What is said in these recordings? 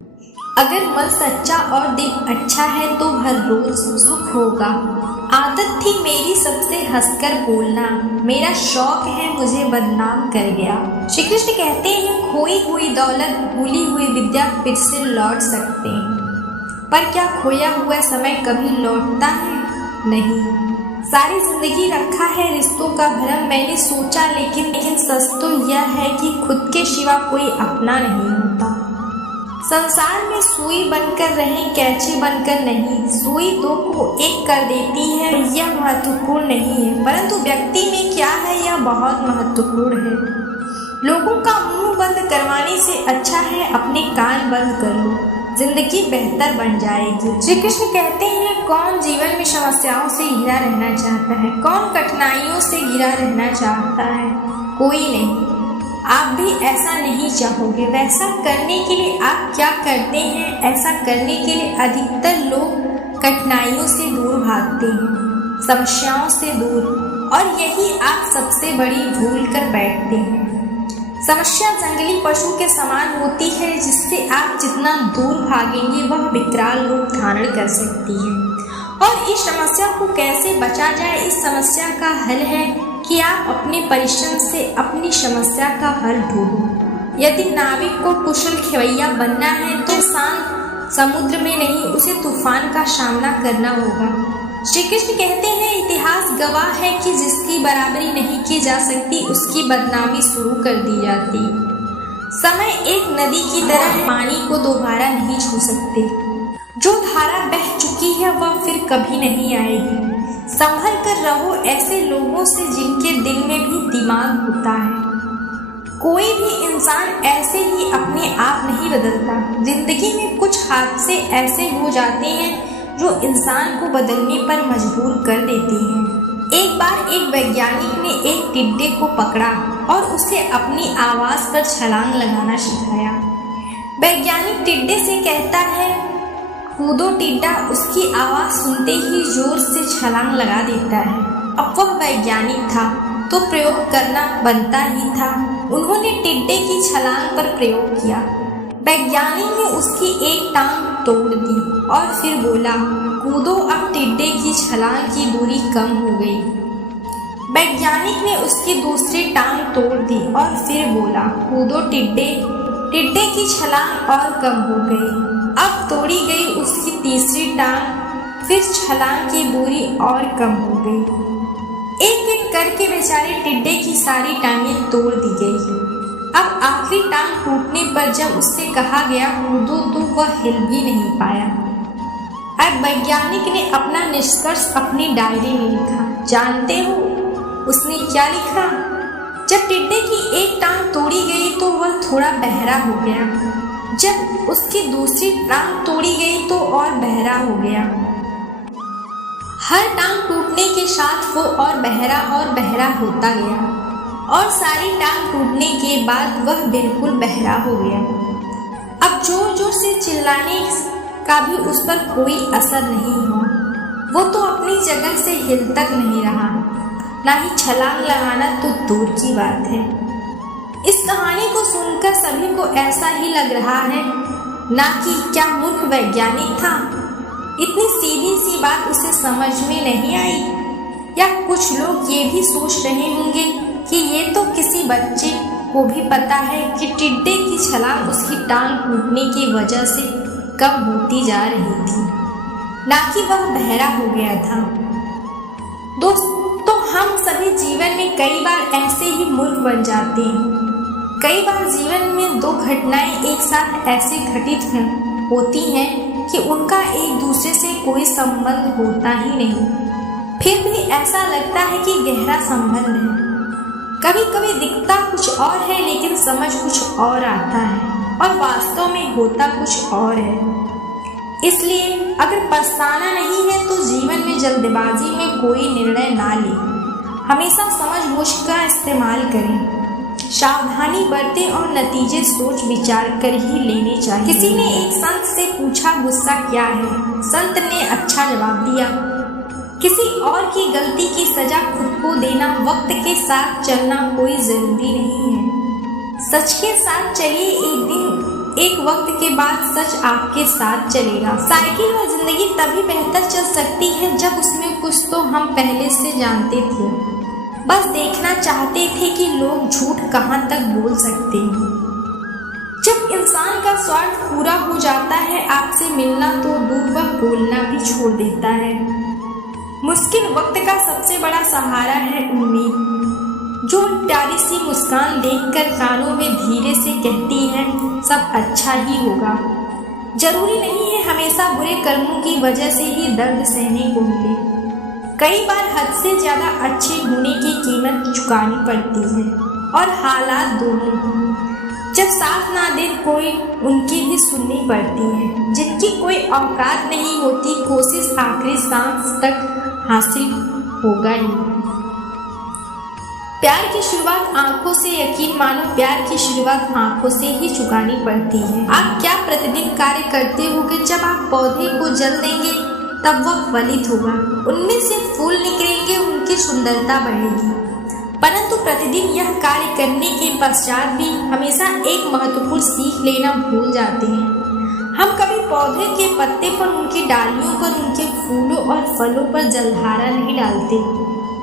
अगर मन सच्चा और दिल अच्छा है तो हर रोज सुख होगा। आदत थी मेरी सबसे हंसकर बोलना, मेरा शौक है मुझे बदनाम कर गया। श्री कृष्ण कहते हैं खोई हुई दौलत भूली हुई विद्या फिर से लौट सकते हैं, पर क्या खोया हुआ समय कभी लौटता है? नहीं। सारी जिंदगी रखा है रिश्तों का भरम मैंने सोचा, लेकिन सच तो यह है कि खुद के सिवा कोई अपना नहीं होता। संसार में सुई बनकर रहें कैंची बनकर नहीं। सुई दो को एक कर देती है, यह महत्वपूर्ण नहीं है, परंतु व्यक्ति में क्या है यह बहुत महत्वपूर्ण है। लोगों का मुंह बंद करवाने से अच्छा है अपने कान बंद कर लो, जिंदगी बेहतर बन जाएगी। श्री कृष्ण कहते हैं कौन जीवन में समस्याओं से घिरा रहना चाहता है, कौन कठिनाइयों से घिरा रहना चाहता है? कोई नहीं। आप भी ऐसा नहीं चाहोगे। वैसा करने के लिए आप क्या करते हैं? ऐसा करने के लिए अधिकतर लोग कठिनाइयों से दूर भागते हैं, समस्याओं से दूर, और यही आप सबसे बड़ी भूल कर बैठते हैं। समस्या जंगली पशु के समान होती है, जिससे आप जितना दूर भागेंगे वह विकराल रूप धारण कर सकती है। और इस समस्या को कैसे बचा जाए, इस समस्या का हल है कि आप अपने परिश्रम से अपनी समस्या का हल ढूंढो। यदि नाविक को कुशल खेवैया बनना है तो शांत समुद्र में नहीं, उसे तूफान का सामना करना होगा। श्री कृष्ण कहते हैं इतिहास गवाह है कि जिसकी बराबरी नहीं की जा सकती उसकी बदनामी शुरू कर दी जाती। समय एक नदी की तरह पानी को दोबारा नहीं छू सकते। जो धारा बह चुकी है वह फिर कभी नहीं आएगी। संभल कर रहो ऐसे लोगों से जिनके दिल में भी दिमाग होता है। कोई भी इंसान ऐसे ही अपने आप नहीं बदलता। जिंदगी में कुछ हादसे ऐसे हो जाते हैं जो इंसान को बदलने पर मजबूर कर देते हैं। एक बार एक वैज्ञानिक ने एक टिड्डे को पकड़ा और उसे अपनी आवाज पर छलांग लगाना सिखाया। वैज्ञानिक टिड्डे से कहता है कूदो। टिड्डा उसकी आवाज सुनते ही जोर से छलांग लगा देता है। अब वह वैज्ञानिक था तो प्रयोग करना बनता ही था। उन्होंने टिड्डे की छलांग पर प्रयोग किया। वैज्ञानिक ने उसकी एक टांग तोड़ दी और फिर बोला कूदो। अब टिड्डे की छलांग की दूरी कम हो गई। वैज्ञानिक ने उसकी दूसरी टांग तोड़ दी और फिर बोला कूदो टिड्डे। टिड्डे की छलांग और कम हो गई। अब तोड़ी गई उसकी तीसरी टांग, फिर छलांग की दूरी और कम हो गई। एक एक करके बेचारे टिड्डे की सारी टांगें तोड़ दी गई। अब आखिरी टांग टूटने पर जब उससे कहा गया कूदो तो वह हिल भी नहीं पाया। अब वैज्ञानिक ने अपना निष्कर्ष अपनी डायरी में लिखा। जानते हो उसने क्या लिखा? जब टिड्डे की एक टांग तोड़ी गई तो वह थोड़ा बहरा हो गया। जब उसकी दूसरी टांग तोड़ी गई तो और बहरा हो गया। हर टांग टूटने के साथ वो और बहरा होता गया और सारी टांग टूटने के बाद वह बिल्कुल बहरा हो गया। अब जोर जोर से चिल्लाने का भी उस पर कोई असर नहीं हुआ। वो तो अपनी जगह से हिल तक नहीं रहा, ना ही छलांग लगाना तो दूर की बात है। इस कहानी को सुनकर सभी को ऐसा ही लग रहा है ना कि क्या मूर्ख वैज्ञानिक था, इतनी सीधी सी बात उसे समझ में नहीं आई। या कुछ लोग ये भी सोच रहे होंगे कि ये तो किसी बच्चे को भी पता है कि टिड्डे की छलांग उसकी टांग टूटने की वजह से कम होती जा रही थी, ना कि वह बहरा हो गया था। दोस्तों हम सभी जीवन में कई बार ऐसे ही मूर्ख बन जाते हैं। कई बार जीवन में दो घटनाएं एक साथ ऐसे घटित होती हैं कि उनका एक दूसरे से कोई संबंध होता ही नहीं, फिर भी ऐसा लगता है कि गहरा संबंध है। कभी कभी दिखता कुछ और है लेकिन समझ कुछ और आता है और वास्तव में होता कुछ और है। इसलिए अगर पछताना नहीं है तो जीवन में जल्दबाजी में कोई निर्णय ना ले। हमेशा समझ बूझ का इस्तेमाल करें, सावधानी बरतें और नतीजे सोच विचार कर ही लेने चाहिए। किसी ने एक संत से पूछा गुस्सा क्या है? संत ने अच्छा जवाब दिया, किसी और की गलती की सजा खुद को देना। वक्त के साथ चलना कोई जरूरी नहीं है, सच के साथ चलिए, एक दिन एक वक्त के बाद सच आपके साथ चलेगा। साइकिल और जिंदगी तभी बेहतर चल सकती है जब उसमें कुछ तो हम पहले से जानते थे, बस देखना चाहते थे कि लोग झूठ कहाँ तक बोल सकते हैं। जब इंसान का स्वार्थ पूरा हो जाता है आपसे मिलना तो दूर वह बोलना भी छोड़ देता है। मुश्किल वक्त का सबसे बड़ा सहारा है उम्मीद, जो प्यारी सी मुस्कान देखकर कानों में धीरे से कहती है सब अच्छा ही होगा। जरूरी नहीं है हमेशा बुरे कर्मों की वजह से ही दर्द सहने को मिले। कई बार हद से ज्यादा अच्छे होने की कीमत चुकानी पड़ती है, और हालात दोनों जब साथ ना दे कोई उनकी भी सुननी पड़ती है। जिनकी कोई औकात नहीं होती कोशिश आखिरी सांस तक हासिल होगा ही। प्यार की शुरुआत आंखों से, यकीन मानो प्यार की शुरुआत आंखों से ही चुकानी पड़ती है। आप क्या प्रतिदिन कार्य करते होंगे? जब आप पौधे को जल देंगे तब वह फलित होगा, उनमें से फूल निकलेंगे, उनकी सुंदरता बढ़ेगी। परंतु प्रतिदिन यह कार्य करने के पश्चात भी हमेशा एक महत्वपूर्ण सीख लेना भूल जाते हैं। हम कभी पौधे के पत्ते पर, उनकी डालियों पर, उनके फूलों और फलों पर जलधारा नहीं डालते,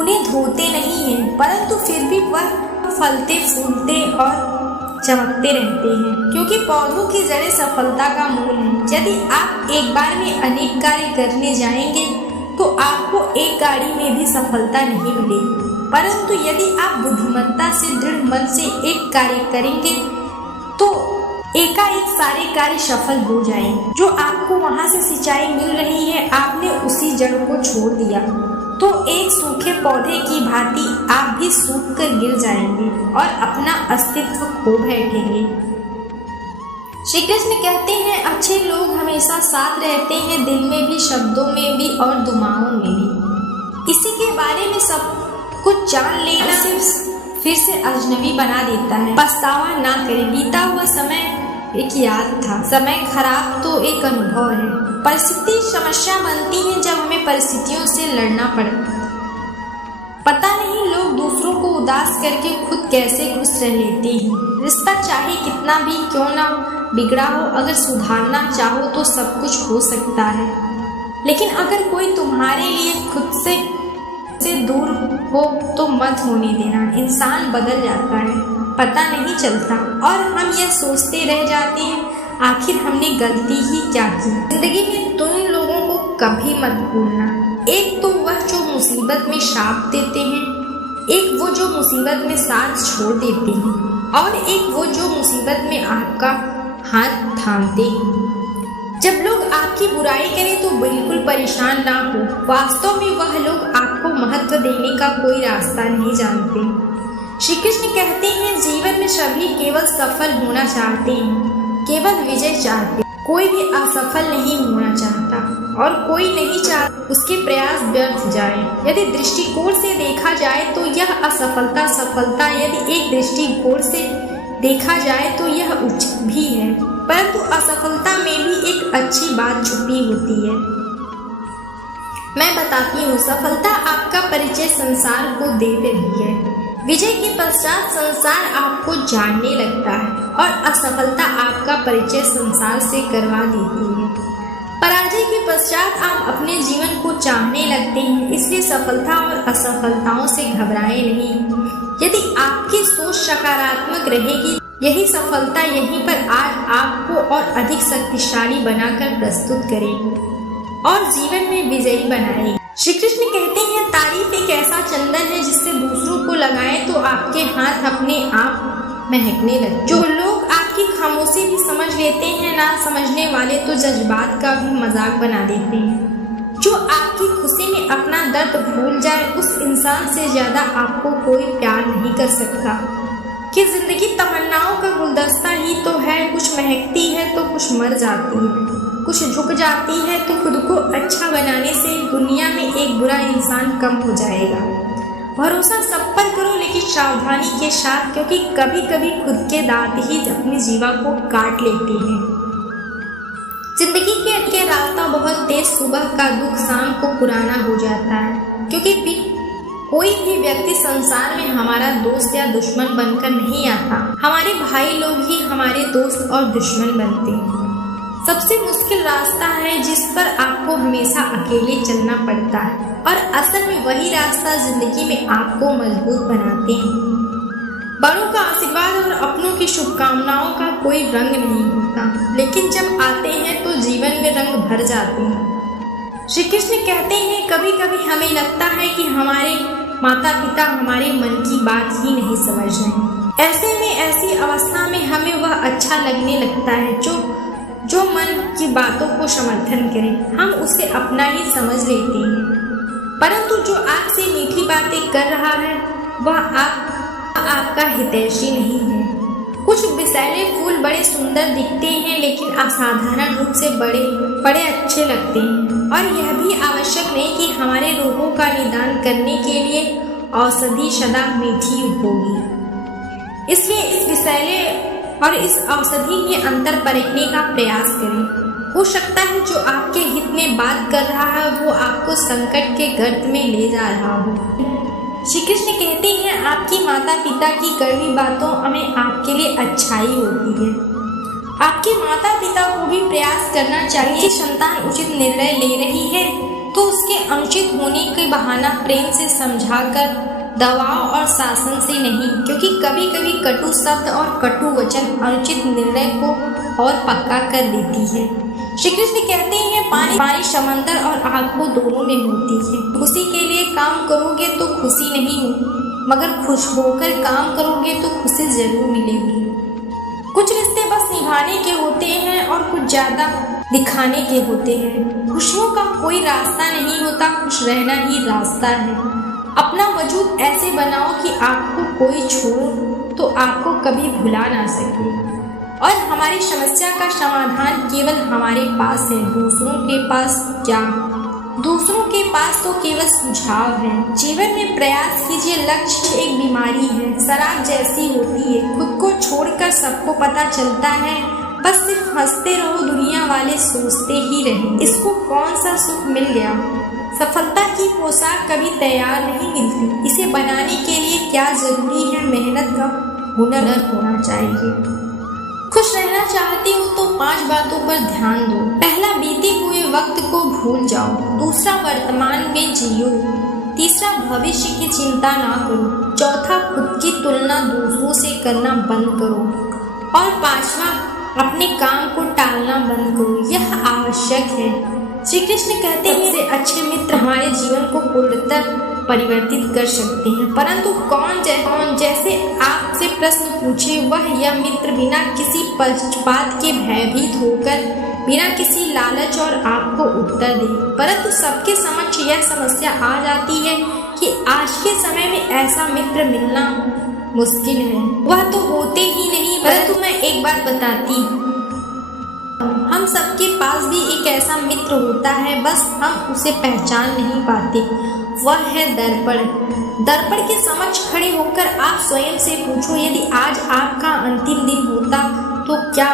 उन्हें धोते नहीं हैं, परंतु फिर भी वह फलते फूलते और चमकते रहते हैं, क्योंकि पौधों की जड़ें सफलता का मूल है। यदि आप एक बार में अनेक कार्य करने जाएंगे तो आपको एक गाड़ी में भी सफलता नहीं मिलेगी, परंतु यदि आप बुद्धिमत्ता से, दृढ़ मन से एक कार्य करेंगे तो एकाएक सारे कार्य सफल हो जाएंगे। जो आपको वहां से सिंचाई मिल रही है, आपने उसी जड़ को छोड़ दिया तो एक सूखे पौधे की भांति आप भी सूख कर गिर जाएंगे और अपना अस्तित्व खो बैठेंगे। श्री कृष्ण कहते हैं अच्छे लोग हमेशा साथ रहते हैं, दिल में भी, शब्दों में भी और दुआओं में भी। इसी के बारे में सब कुछ जान लेना सिर्फ फिर से अजनबी बना देता है। पछतावा ना करें, बीता हुआ समय एक याद था, समय खराब तो एक अनुभव है। परिस्थिति समस्या बनती है जब हमें परिस्थितियों से लड़ना पड़े। पता नहीं लोग दूसरों को उदास करके खुद कैसे खुश रह लेते हैं। रिश्ता चाहे कितना भी क्यों ना बिगड़ा हो, अगर सुधारना चाहो तो सब कुछ हो सकता है, लेकिन अगर कोई तुम्हारे लिए खुद से दूर हो तो मत होने देना। इंसान बदल जाता है, पता नहीं चलता, और हम यह सोचते रह जाते हैं आखिर हमने गलती ही क्या की। जिंदगी में तुम लोगों को कभी मत भूलना, एक तो वह जो मुसीबत में शाप देते हैं, एक वो जो मुसीबत में साथ छोड़ देते हैं, और एक वो जो मुसीबत में आपका हाथ थामते हैं। जब लोग आपकी बुराई करें तो बिल्कुल परेशान ना हो, वास्तव में वह लोग आपको महत्व देने का कोई रास्ता नहीं जानते। श्री कृष्ण कहते हैं जीवन में सभी केवल सफल होना चाहते हैं, केवल विजय चाहते, कोई भी असफल नहीं होना चाहता, और कोई नहीं चाहता उसके प्रयास व्यर्थ जाए। यदि दृष्टिकोण से देखा जाए तो यह असफलता सफलता, यदि एक दृष्टिकोण से देखा जाए तो यह उचित भी है, परंतु असफलता में भी एक अच्छी बात छुपी होती है। मैं बताती हूँ, सफलता आपका परिचय संसार को दे रही है, विजय के पश्चात संसार आपको जानने लगता है, और असफलता आपका परिचय संसार से करवा देती है। पराजय के पश्चात आप अपने जीवन को चाहने लगते हैं, इसलिए सफलता और असफलताओं से घबराएं नहीं। यदि आपकी सोच सकारात्मक रहेगी, यही सफलता यहीं पर आज आपको और अधिक शक्तिशाली बनाकर प्रस्तुत करेगी और जीवन में विजयी बनाएगी। श्री कृष्ण कहते हैं तारीफ एक ऐसा चंदन है जिससे दूसरों को लगाएं तो आपके हाथ अपने आप महकने लगते। जो लोग आपकी खामोशी भी समझ लेते हैं, ना समझने वाले तो जज्बात का भी मजाक बना देते हैं। जो आपकी खुशी में अपना दर्द भूल जाए, उस इंसान से ज्यादा आपको कोई प्यार नहीं कर सकता। कि जिंदगी तमन्नाओं का गुलदस्ता ही तो है, कुछ महकती है तो कुछ मर जाती है, कुछ झुक जाती है तो खुद को अच्छा बनाने से दुनिया में एक बुरा इंसान कम हो जाएगा। भरोसा सब पर करो, लेकिन सावधानी के साथ, क्योंकि कभी कभी खुद के दांत ही अपनी जीवा को काट लेते हैं। जिंदगी के रास्ता बहुत तेज, सुबह का दुख शाम को पुराना हो जाता है, क्योंकि कोई भी व्यक्ति संसार में हमारा दोस्त या दुश्मन बनकर नहीं आता। हमारे भाई लोग ही हमारे दोस्त और दुश्मन बनते हैं। सबसे मुश्किल रास्ता है जिस पर आपको हमेशा अकेले चलना पड़ता है, और असल में वही रास्ता जिंदगी में आपको मजबूत बनाते हैं। बड़ों का आशीर्वाद और अपनों की शुभकामनाओं का कोई रंग नहीं होता, लेकिन जब आते हैं तो जीवन में रंग भर जाते हैं। श्री कृष्ण कहते हैं, कभी कभी हमें लगता है कि हमारे माता पिता हमारे मन की बात ही नहीं समझ रहे। ऐसे में ऐसी अवस्था में हमें वह अच्छा लगने लगता है जो मन की बातों को समर्थन करे। हम उसे अपना ही समझ लेते हैं, परंतु जो आपसे मीठी बातें कर रहा है वह आपका हितैषी नहीं है। कुछ विषैले फूल बड़े सुंदर दिखते हैं, लेकिन असाधारण रूप से बड़े अच्छे लगते हैं। और यह भी आवश्यक नहीं कि हमारे रोगों का निदान करने के लिए औषधि सदा मीठी होगी। इसलिए इस विषैले और इस औषधि में अंतर परखने का प्रयास करें। हो सकता है जो आपके हित में बात कर रहा है वो आपको संकट के गर्त में ले जा रहा हो। श्री कृष्ण कहते हैं, आपकी माता पिता की कड़वी बातों में आपके लिए अच्छाई होती है। आपके माता पिता को भी प्रयास करना चाहिए कि संतान उचित निर्णय ले रही है तो उसके अनुचित होने के बहाना प्रेम से समझाकर, दबाव और शासन से नहीं, क्योंकि कभी कभी कटु शब्द और कटु वचन अनुचित निर्णय को और पक्का कर देती है। श्री कृष्ण कहते हैं, पानी समंदर और आग को दोनों में होती है। खुशी के लिए काम करोगे तो खुशी नहीं मगर खुश होकर काम करोगे तो खुशी जरूर मिलेगी। कुछ रिश्ते बस निभाने के होते हैं और कुछ ज्यादा दिखाने के होते हैं। खुशियों का कोई रास्ता नहीं होता, खुश रहना ही रास्ता है। अपना वजूद ऐसे बनाओ कि आपको कोई छोड़ो तो आपको कभी भुला ना सके। और हमारी समस्या का समाधान केवल हमारे पास है, दूसरों के पास क्या? दूसरों के पास तो केवल सुझाव है। जीवन में प्रयास कीजिए। लक्ष्य एक बीमारी है, शराब जैसी होती है। खुद को छोड़कर सबको पता चलता है, बस सिर्फ हंसते रहो, दुनिया वाले सोचते ही रहे। इसको कौन सा सुख मिल गया? सफलता की पोशाक कभी तैयार नहीं मिलती। इसे बनाने के लिए क्या जरूरी है? मेहनत का हुनर होना चाहिए। खुश रहना चाहते हो तो 5 बातों पर ध्यान दो। पहला, बीते हुए वक्त को भूल जाओ। दूसरा, वर्तमान में जियो। तीसरा, भविष्य की चिंता ना करो। चौथा, खुद की तुलना दूसरों से करना बंद करो। और 5वां, अपने काम को टालना बंद करो। यह आवश्यक है। श्री कृष्ण कहते हैं, सबसे अच्छे मित्र हमारे जीवन को पूर्णतः परिवर्तित कर सकते हैं, परंतु कौन जैसे आपसे प्रश्न पूछे वह यह मित्र बिना किसी पक्षपात के भयभीत होकर, बिना किसी लालच और आपको उत्तर दे। परंतु सबके समक्ष यह समस्या आ जाती है कि आज के समय में ऐसा मित्र मिलना मुश्किल है। वह तो होते ही नहीं। परंतु मैं एक बात बताती, हम सबके पास भी एक ऐसा मित्र होता है, बस हम उसे पहचान नहीं पाते। वह है दर्पण। दर्पण के समक्ष खड़े होकर आप स्वयं से पूछो, यदि आज आपका अंतिम दिन होता तो क्या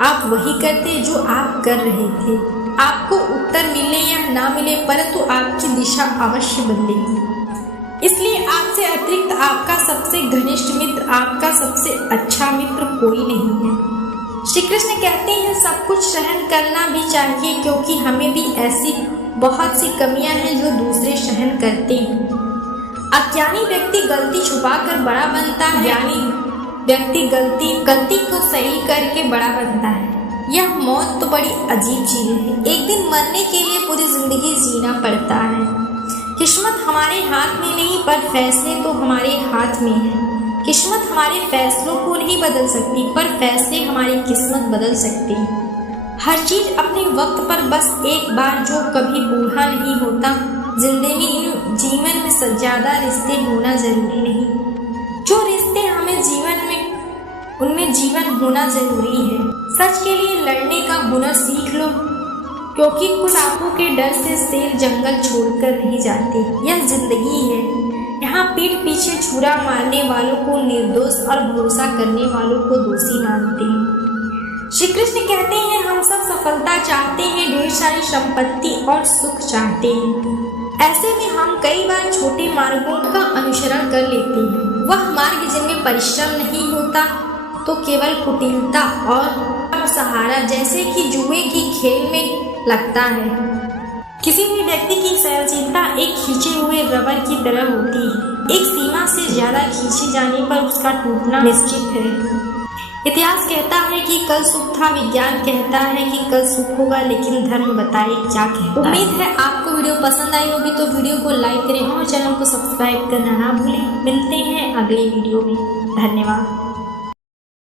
आप वही करते जो आप कर रहे थे? आपको उत्तर मिले या ना मिले, परंतु आपकी दिशा अवश्य बदलेगी। इसलिए आपसे अतिरिक्त आपका सबसे घनिष्ठ मित्र, आपका सबसे अच्छा मित्र कोई नहीं है। श्री कृष्ण कहते हैं, सब कुछ सहन करना भी चाहिए, क्योंकि हमें भी ऐसी बहुत सी कमियां हैं जो दूसरे सहन करते हैं। अज्ञानी व्यक्ति गलती छुपाकर बड़ा बनता है, ज्ञानी व्यक्ति गलती को सही करके बड़ा बनता है। यह मौत तो बड़ी अजीब चीज है। एक दिन मरने के लिए पूरी जिंदगी जीना पड़ता है। किस्मत हमारे हाथ में नहीं, पर फैसले तो हमारे हाथ में है। किस्मत हमारे फैसलों को नहीं बदल सकती, पर फैसले हमारी किस्मत बदल सकते हैं। हर चीज अपने वक्त पर, बस एक बार, जो कभी बूढ़ा नहीं होता। जीवन में ज्यादा रिश्ते होना जरूरी नहीं। जो रिश्ते हमें जीवन में, उनमें जीवन होना जरूरी है। सच के लिए लड़ने का हुनर सीख लो, क्योंकि कुछ सांपों के डर से शेर जंगल छोड़कर नहीं जाते। यह जिंदगी है। यहाँ पीठ पीछे छुरा मारने वालों को निर्दोष और भरोसा करने वालों को दोषी मानते हैं। श्री कृष्ण कहते हैं, हम सब सफलता चाहते हैं, ढेर सारी संपत्ति और सुख चाहते हैं, ऐसे में हम कई बार छोटे मार्गों का अनुसरण कर लेते हैं। वह मार्ग जिनमें परिश्रम नहीं होता तो केवल कुटिलता और सहारा जैसे कि जुए की खेल में लगता है। किसी भी व्यक्ति की सहनशीलता एक खींचे हुए रबर की तरह होती है। एक सीमा से ज्यादा खींचे जाने पर उसका टूटना निश्चित है। इतिहास कहता है कि कल सुख था, विज्ञान कहता है कि कल सुख होगा, लेकिन धर्म बताए क्या कहता है। उम्मीद है आपको वीडियो पसंद आई होगी, तो वीडियो को लाइक करें और चैनल को सब्सक्राइब करना ना भूलें। मिलते हैं अगले वीडियो में। धन्यवाद।